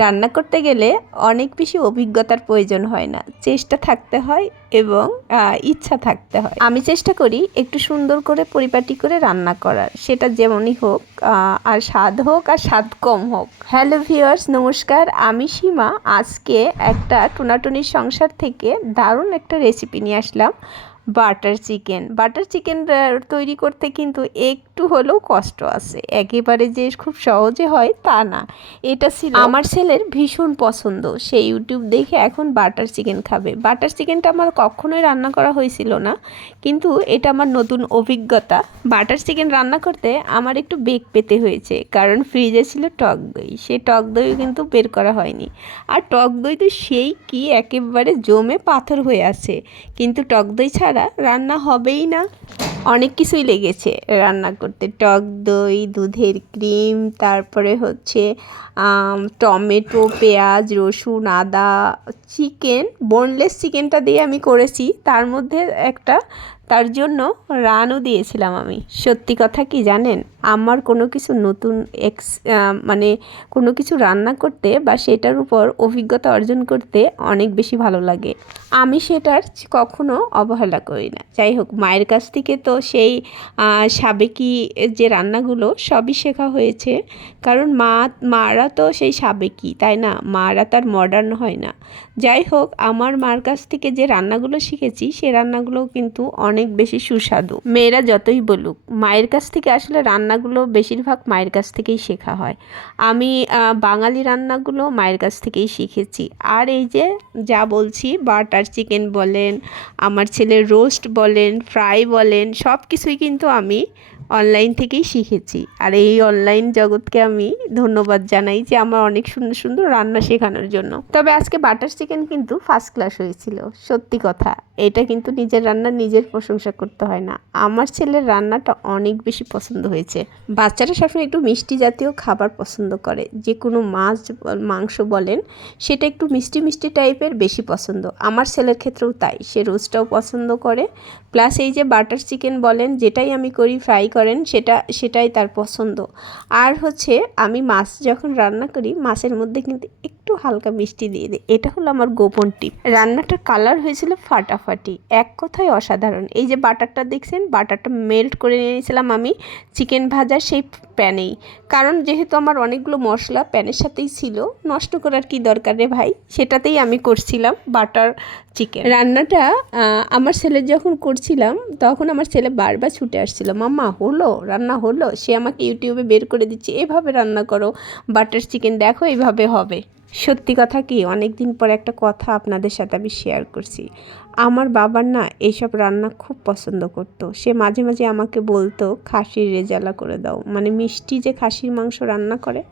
রান্না করতে গেলে অনেক বেশি অভিজ্ঞতার প্রয়োজন হয় না, চেষ্টা থাকতে হয় এবং ইচ্ছা থাকতে হয়। আমি চেষ্টা করি একটু সুন্দর করে পরিপাটি করে রান্না করার, সেটা যেমনই হোক, আর স্বাদ হোক আর স্বাদ কম হোক। হ্যালো ভিউয়ার্স, নমস্কার, আমি সীমা। আজকে একটা টুনাটুনির সংসার থেকে দারুণ একটা রেসিপি নিয়ে আসলাম, বাটার চিকেন। বাটার চিকেন তৈরি করতে কিন্তু একটু হলেও কষ্ট আছে, একেবারে যে খুব সহজে হয় তা না। এটা ছিল আমার ছেলের ভীষণ পছন্দ, সে ইউটিউব দেখে এখন বাটার চিকেন খাবে। বাটার চিকেনটা আমার কখনোই রান্না করা হয়েছিল না, কিন্তু এটা আমার নতুন অভিজ্ঞতা। বাটার চিকেন রান্না করতে আমার একটু বেগ পেতে হয়েছে, কারণ ফ্রিজে ছিল টক দই, সে টক দই কিন্তু বের করা হয়নি। আর টক দই তো সেই কি একেবারে জমে পাথর হয়ে আছে, কিন্তু টক দই ছাড়া রান্না হবেই না। অনেক কিছুই লেগেছে রান্না করতে, টক দই, দুধের ক্রিম, তারপরে হচ্ছে টমেটো, পেঁয়াজ, রসুন, আদা, চিকেন, বোনলেস চিকেনটা দিয়ে আমি করেছি, তার মধ্যে একটা তার জন্য রানও দিয়েছিলাম আমি। সত্যি কথা কি জানেন, আমার কোনো কিছু নতুন মানে কোনো কিছু রান্না করতে বা সেটার উপর অভিজ্ঞতা অর্জন করতে অনেক বেশি ভালো লাগে। আমি সেটার কখনো অবহেলা করি না। যাই হোক, মায়ের কাছ থেকে তো সেই সাবেকি যে রান্নাগুলো সবই শেখা হয়েছে, কারণ মারা তো সেই সাবেকি, তাই না? মারা তার মডার্ন হয় না। যাই হোক, আমার মার কাছ থেকে যে রান্নাগুলো শিখেছি সে রান্নাগুলো কিন্তু অনেক বেশি সুস্বাদু। মেয়েরা যতই বলুক, মায়ের কাছ থেকে আসলে রান্নাগুলো বেশিরভাগ মায়ের কাছ থেকেই শেখা হয়। আমি বাঙালি রান্নাগুলো মায়ের কাছ থেকেই শিখেছি। আর এই যে যা বলছি, বাটার চিকেন বলেন, আমার ছেলের রোস্ট বলেন, ফ্রাই বলেন, সব কিছুই কিন্তু আমি অনলাইন থেকেই শিখেছি। আর এই অনলাইন জগৎকে আমি ধন্যবাদ জানাই যে আমার অনেক সুন্দর সুন্দর রান্না শেখানোর জন্য। তবে আজকে বাটার চিকেন কিন্তু ফার্স্ট ক্লাস হয়েছিল, সত্যি কথা। এটা কিন্তু নিজের রান্না নিজের প্রশংসা করতে হয় না, আমার ছেলের রান্নাটা অনেক বেশি পছন্দ হয়েছে। বাচ্চারা সবসময় একটু মিষ্টি জাতীয় খাবার পছন্দ করে, যে কোনো মাছ মাংস বলেন, সেটা একটু মিষ্টি মিষ্টি টাইপের বেশি পছন্দ। আমার ছেলের ক্ষেত্রেও তাই, সে রোস্টটাও পছন্দ করে, প্লাস এই যে বাটার চিকেন বলেন, যেটাই আমি করি ফ্রাই করেন, সেটাই তার পছন্দ। আর হচ্ছে আমি মাছ যখন রান্না করি, মাছের মধ্যে কিন্তু একটু হালকা মিষ্টি দিয়ে দিই, এটা হলো আমার গোপন টিপ। রান্নাটার কালার হয়েছিল ফাটাফাটি, এক কথায় অসাধারণ। এই যে বাটারটা দেখছেন, বাটারটা মেল্ট করে নিয়েছিলাম আমি চিকেন ভাজার সেই প্যানেই, কারণ যেহেতু আমার অনেকগুলো মশলা প্যানের সাথেই ছিল, নষ্ট করার কি দরকার রে ভাই, সেটাতেই আমি করছিলাম বাটার চিকেন রান্নাটা। আমার ছেলের যখন করছিলাম, তখন আমার ছেলে বারবার ছুটে আসছিল, মাম্মা হলো, রান্না হলো। সে আমাকে ইউটিউবে বের করে দিচ্ছে, এভাবে রান্না করো বাটার চিকেন, দেখো এইভাবে হবে। সত্যি কথা কি, অনেক দিন পর একটা কথা আপনাদের সাথে আমি শেয়ার করছি। আমার বাবার না এইসব রান্না খুব পছন্দ করতো, সে মাঝে মাঝে আমাকে বলতো খাসির রেজালা করে দাও, মানে মিষ্টি যে খাসির মাংস রান্না করে,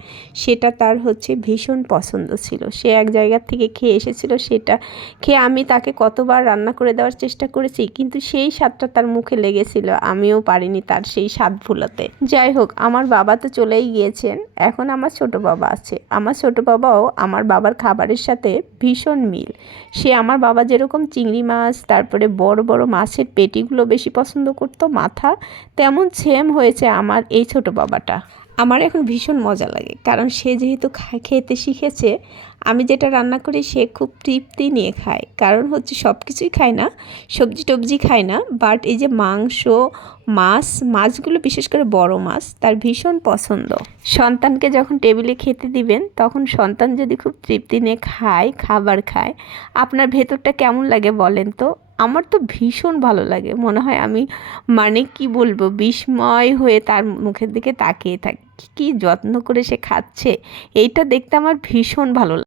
সেটা তার হচ্ছে ভীষণ পছন্দ ছিল। সে এক জায়গার থেকে খেয়ে এসেছিল, সেটা খেয়ে আমি তাকে কতবার রান্না করে দেওয়ার চেষ্টা করেছি, কিন্তু সেই স্বাদটা তার মুখে লেগেছিল, আমিও পারিনি তার সেই স্বাদ ভুলাতে। যাই হোক, আমার বাবা তো চলেই গিয়েছেন, এখন আমার ছোট বাবা আছে। আমার ছোট বাবাও আমার বাবার খাবারের সাথে ভীষণ মিল। সে আমার বাবা যেরকম চিংড়ি মাছ, তারপরে বড় বড় মাছের পেটিগুলো বেশি পছন্দ করতো, মাথা, তেমন সেম হয়েছে আমার এই ছোট বাবাটা। আমার এখন ভীষণ মজা লাগে, কারণ সে যেহেতু খেতে শিখেছে, আমি যেটা রান্না করি সে খুব তৃপ্তি নিয়ে খায়। কারণ হচ্ছে সব কিছুই খায় না, সবজি টবজি খায় না, বাট এই যে মাংস, মাছগুলো বিশেষ করে বড় মাছ তার ভীষণ পছন্দ। সন্তানকে যখন টেবিলে খেতে দিবেন, তখন সন্তান যদি খুব তৃপ্তি নিয়ে খাবার খায়, আপনার ভেতরটা কেমন লাগে বলেন তো? আমার তো ভীষণ ভালো লাগে, মনে হয় আমি, মানে কি বলবো, বিস্ময় হয়ে তার মুখের দিকে তাকিয়ে থাকি, কি যত্ন করে সে খাচ্ছে, এইটা দেখতে আমার ভীষণ ভালো লাগে।